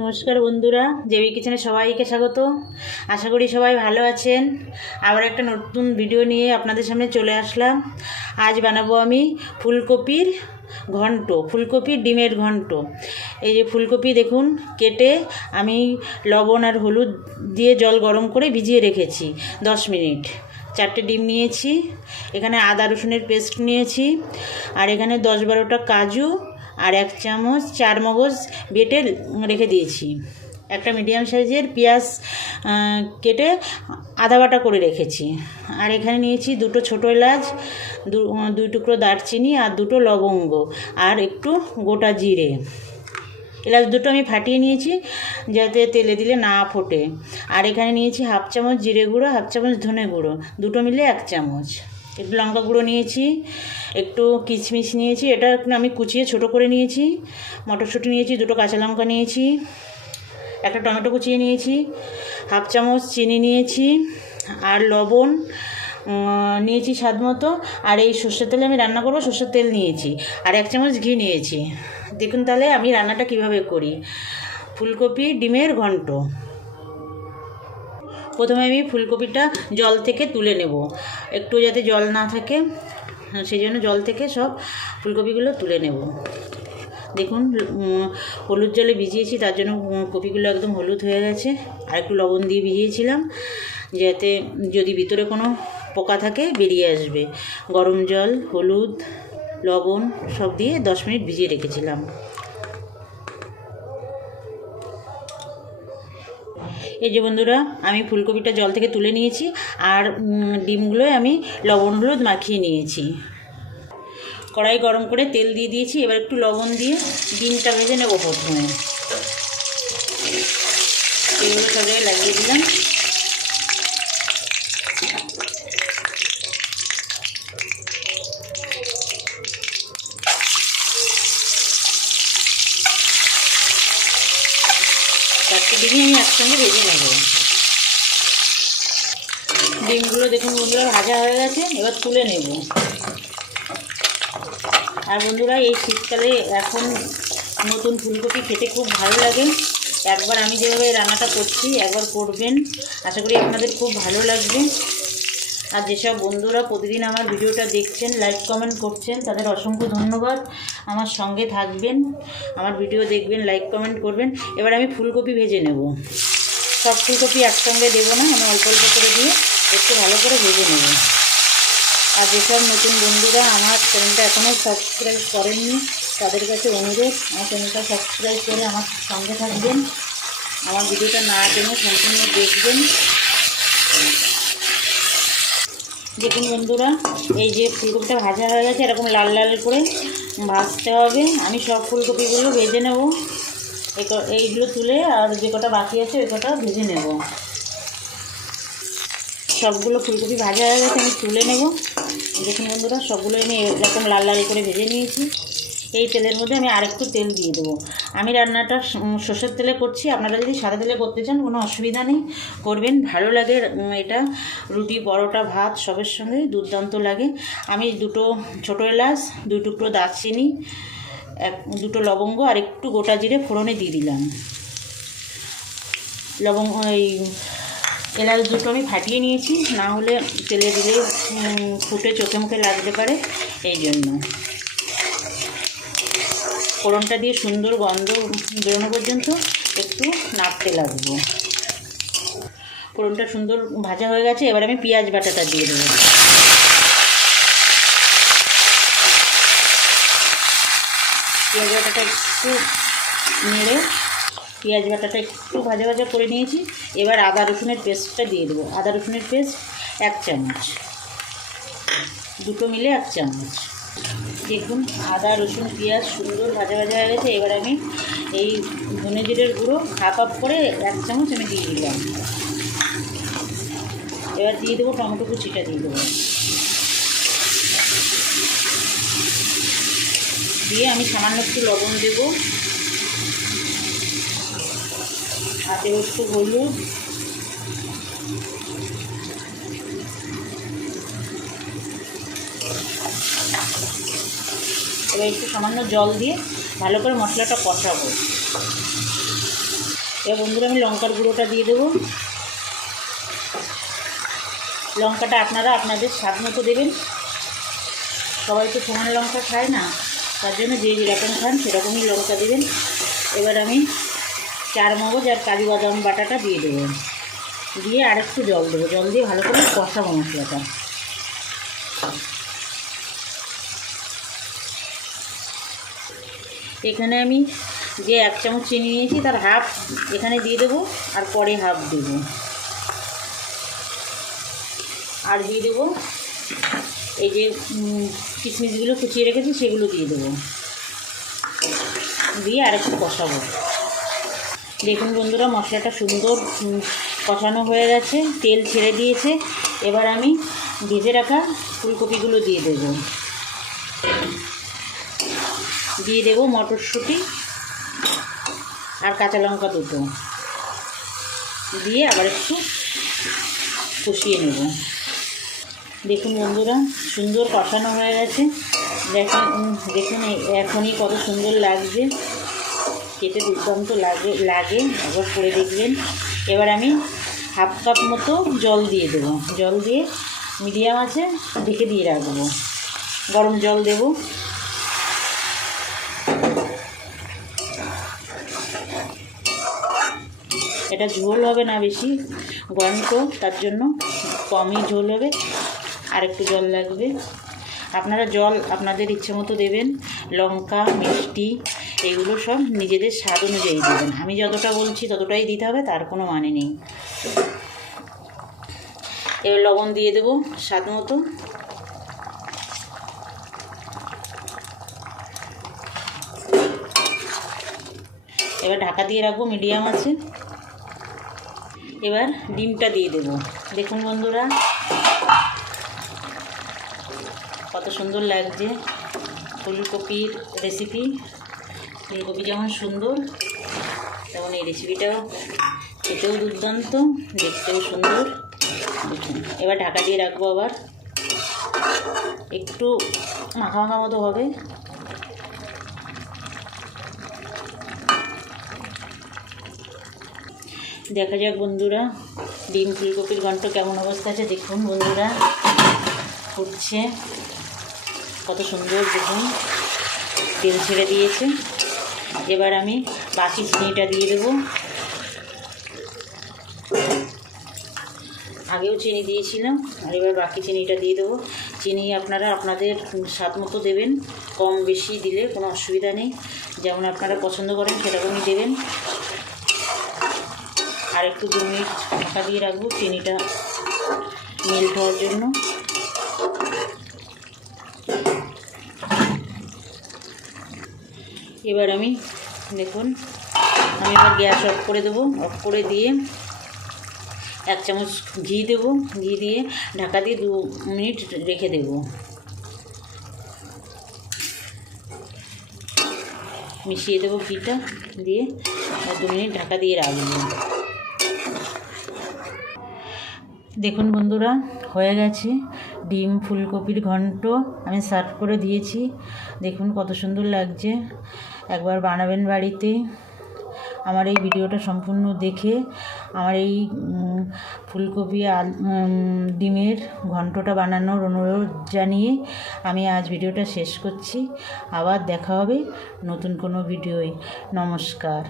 নমস্কার বন্ধুরা, জেবি কিচেনে সবাইকে স্বাগত। আশা করি সবাই ভালো আছেন। আবার একটা নতুন ভিডিও নিয়ে আপনাদের সামনে চলে আসলাম। আজ বানাবো আমি ফুলকপির ঘন্ট, ফুলকপির ডিমের ঘন্ট। এই যে ফুলকপি দেখুন কেটে আমি লবণ আর হলুদ দিয়ে জল গরম করে ভিজিয়ে রেখেছি 10 মিনিট। 4টে ডিম নিয়েছি, এখানে আদা রসুনের পেস্ট নিয়েছি, আর এখানে 10-12টা কাজু আর 1 চামচ চারমগজ বেটে রেখে দিয়েছি। একটা মিডিয়াম সাইজের পেঁয়াজ কেটে আধা বাটা করে রেখেছি। আর এখানে নিয়েছি 2টো ছোটো এলাচ, 2 টুকরো দারচিনি আর 2টো লবঙ্গ আর একটু গোটা জিরে। এলাচ 2টো আমি ফাটিয়ে নিয়েছি যাতে তেলে দিলে না ফোটে। আর এখানে নিয়েছি 1/2 চামচ জিরে গুঁড়ো, 1/2 চামচ ধনে গুঁড়ো, 2টো মিলে 1 চামচ। একটু লঙ্কা গুঁড়ো নিয়েছি, একটু কিশমিশ নিয়েছি, এটা আমি কুচিয়ে ছোট করে নিয়েছি। মটরশুঁটি নিয়েছি, 2টো কাঁচা লঙ্কা নিয়েছি, একটা টমেটো কুচিয়ে নিয়েছি, 1/2 চামচ চিনি নিয়েছি, আর লবণ নিয়েছি স্বাদ মতো। আর এই সর্ষের তেলে আমি রান্না করবো, সর্ষের তেল নিয়েছি, আর 1 চামচ ঘি নিয়েছি। দেখুন তাহলে আমি রান্নাটা কিভাবে করি। ফুলকপি ডিমের ঘন্ট। প্রথমে আমি ফুলকপিটা জল থেকে তুলে নেব, একটু যাতে জল না থাকে সেই জন্য জল থেকে সব ফুলকপিগুলো তুলে নেব। দেখুন হলুদ জলে ভিজিয়েছি, তার জন্য কপিগুলো একদম হলুদ হয়ে গেছে। আর একটু লবণ দিয়ে ভিজিয়েছিলাম যাতে যদি ভিতরে কোনো পোকা থাকে বেরিয়ে আসবে। গরম জল, হলুদ, লবণ সব দিয়ে 10 মিনিট ভিজিয়ে রেখেছিলাম। এই যে বন্ধুরা, আমি ফুলকপিটা জল থেকে তুলে নিয়েছি, আর ডিমগুলোয় আমি লবণ হলুদ মাখিয়ে নিয়েছি। কড়াই গরম করে তেল দিয়ে দিয়েছি, এবার একটু লবণ দিয়ে ডিমটা ভেজে নেব। প্রথমে এগুলো সব জায়গায় লাগিয়ে দিলাম। চারটে ডিমই আমি একসঙ্গে ভেজে নেব। ডিমগুলো দেখুন বন্ধুরা ভাজা হয়ে গেছে, এবার তুলে নেব। আর বন্ধুরা, এই শীতকালে এখন নতুন ফুলকপি খেতে খুব ভালো লাগে। একবার আমি যেভাবে রান্নাটা করছি একবার করবেন, আশা করি আপনাদের খুব ভালো লাগবে। আর যেসব বন্ধুরা প্রতিদিন আমার ভিডিওটা দেখছেন, লাইক কমেন্ট করছেন, তাদের অসংখ্য ধন্যবাদ। আমার সঙ্গে থাকবেন, আমার ভিডিও দেখবেন, লাইক কমেন্ট করবেন। এবার আমি ফুলকপি ভেজে নেব। সব ফুলকপি একসঙ্গে দেবো না, আমি অল্প অল্প করে দিয়ে একটু ভালো করে ভেজে নেব। আর যেসব নতুন বন্ধুরা আমার চ্যানেলটা এখনও সাবস্ক্রাইব করেননি, তাদের কাছে অনুরোধ, আমার চ্যানেলটা সাবস্ক্রাইব করে আমার সঙ্গে থাকবেন। আমার ভিডিওটা না টেনে সম্পূর্ণ দেখবেন। দেখুন বন্ধুরা, এই যে ফুলকপিটা ভাজা হয়ে গেছে, এরকম লাল লাল করে ভাজতে হবে। আমি সব ফুলকপিগুলো ভেজে নেব। এইগুলো তুলে আর যে কটা বাকি আছে ওই কটা ভেজে নেব। সবগুলো ফুলকপি ভাজা হয়ে গেছে, আমি তুলে নেব। দেখুন বন্ধুরা, সবগুলো আমি এরকম লাল লাল করে ভেজে নিয়েছি। এই তেলের মধ্যে আমি আরেকটু তেল দিয়ে দেবো। আমি রান্নাটা সর্ষের তেলে করছি, আপনারা যদি সাদা তেলে করতে চান কোনো অসুবিধা নেই, করবেন। ভালো লাগে এটা, রুটি, পরোটা, ভাত সবের সঙ্গে দুর্দান্ত লাগে। আমি 2টো ছোটো এলাচ, 2 টুকরো দারচিনি, 2টো লবঙ্গ আর একটু গোটা জিরে ফোড়নে দিয়ে দিলাম। এই এলাচ 2টো আমি ফাটিয়ে নিয়েছি, না হলে তেলে দিলে ফুটে চোখে মুখে লাগতে পারে, এই জন্য। ফোড়নটা দিয়ে সুন্দর গন্ধ বেরোনো পর্যন্ত একটু নাড়তে লাগবো। ফোড়নটা সুন্দর ভাজা হয়ে গেছে, এবার আমি পেঁয়াজ বাটাটা দিয়ে দেবো। পেঁয়াজ বাটাটা একটু নেড়ে পেঁয়াজ বাটাটা একটু ভাজা ভাজা করে নিয়েছি। এবার আদা রসুনের পেস্টটা দিয়ে দেবো। আদা রসুনের পেস্ট 1 চামচ, 2টো মিলে 1 চামচ। দেখুন আদা রসুন পেঁয়াজ সুন্দর ভাজা ভাজা হয়ে গেছে। এবার আমি এই ধনে জিরের গুঁড়ো 1/2 কাপ করে 1 চামচ আমি দিয়ে দিলাম। এবার দিয়ে দেবো টমেটো কুচিটা দিয়ে দেবো। দিয়ে আমি সামান্য একটু লবণ দেবো, আর দেবো একটু হলুদ, এবার একটু সামান্য জল দিয়ে ভালো করে মশলাটা কষাবো। এবার বন্ধুরা আমি লঙ্কার গুঁড়োটা দিয়ে দেবো। লঙ্কাটা আপনারা আপনাদের স্বাদ মতো দেবেন। সবাই তো সমান লঙ্কা খায় না, তার জন্য যে যেরকম খান সেরকমই লঙ্কা দেবেন। এবার আমি চারমগজ আর কাজু বাদাম বাটাটা দিয়ে দেবো, দিয়ে আর একটু জল দেবো। জল দিয়ে ভালো করে কষাবো মশলাটা। এখানে আমি যে 1 চামচ চিনি নিয়েছি তার হাফ এখানে দিয়ে দেবো, আর পরে হাফ দেবো। আর দিয়ে দেবো এই যে কিশমিশগুলো কুচিয়ে রেখেছি সেগুলো দিয়ে দেবো, দিয়ে আর একটু কষাবো। দেখুন বন্ধুরা মশলাটা সুন্দর কষানো হয়ে গেছে, তেল ছেড়ে দিয়েছে। এবার আমি ভেজে রাখা ফুলকপিগুলো দিয়ে দেবো। দিয়ে দেবো মটরশুঁটি আর কাঁচা লঙ্কা দুটো, দিয়ে আবার একটু কষিয়ে নেব। দেখুন বন্ধুরা সুন্দর কষানো হয়ে গেছে। দেখুন এখনই কত সুন্দর লাগছে, খেতে দুর্দান্ত লাগে একবার করে দেখবেন। এবার আমি হাফ কাপ মতো জল দিয়ে দেবো। জল দিয়ে মিডিয়াম আছে ঢেকে দিয়ে রাখবো। গরম জল দেব। এটা ঝোল হবে না বেশি, ঘন্ট, তার জন্য কমই ঝোল হবে, আর একটু জল লাগবে। আপনারা জল আপনাদের ইচ্ছে মতো দেবেন। লঙ্কা, মিষ্টি এগুলো সব নিজেদের স্বাদ অনুযায়ী দেবেন। আমি যতটা বলছি ততটাই দিতে হবে, তার কোনো মানে নেই। এবার লবণ দিয়ে দেবো স্বাদ মতো। এবার ঢাকা দিয়ে রাখবো মিডিয়াম আছে। এবার ডিমটা দিয়ে দেবো। দেখুন বন্ধুরা কত সুন্দর লাগছে ফুলকপির রেসিপি। ফুলকপি যেমন সুন্দর তেমন এই রেসিপিটাও খেতেও দুর্দান্ত, দেখতেও সুন্দর। দেখুন এবার ঢাকা দিয়ে রাখবো। আবার একটু মাখা মাখা মতো হবে। দেখা যাক বন্ধুরা ডিম ফুলকপির ঘন্ট কেমন অবস্থা আছে। দেখুন বন্ধুরা ফুটছে কত সুন্দর, দেখুন তেল ছেড়ে দিয়েছে। এবার আমি বাকি চিনিটা দিয়ে দেবো। আগেও চিনি দিয়েছিলাম, আর এবার বাকি চিনিটা দিয়ে দেবো। চিনি আপনারা আপনাদের স্বাদ মতো দেবেন, কম বেশি দিলে কোনো অসুবিধা নেই, যেমন আপনারা পছন্দ করেন সেরকমই দেবেন। আর একটু 2 মিনিট ঢাকা দিয়ে রাখবো চিনিটা মেল্ট হওয়ার জন্য। এবার আমি দেখুন আমি এবার গ্যাস অফ করে দেবো। অফ করে দিয়ে 1 চামচ ঘি দেবো। ঘি দিয়ে ঢাকা দিয়ে 2 মিনিট রেখে দেবো। মিশিয়ে দেবো ঘিটা দিয়ে 2 মিনিট ঢাকা দিয়ে রাখবো। দেখুন বন্ধুরা হয়ে গেছে ডিম ফুলকপির ঘন্ট। আমি সার্ভ করে দিয়েছি। দেখুন কত সুন্দর লাগছে। একবার বানাবেন বাড়িতে। আমার এই ভিডিওটা সম্পূর্ণ দেখে আমার এই ফুলকপি ডিমের ঘন্টটা বানানোর অনুরোধ জানিয়ে আমি আজ ভিডিওটা শেষ করছি। আবার দেখা হবে নতুন কোনো ভিডিওয়। নমস্কার।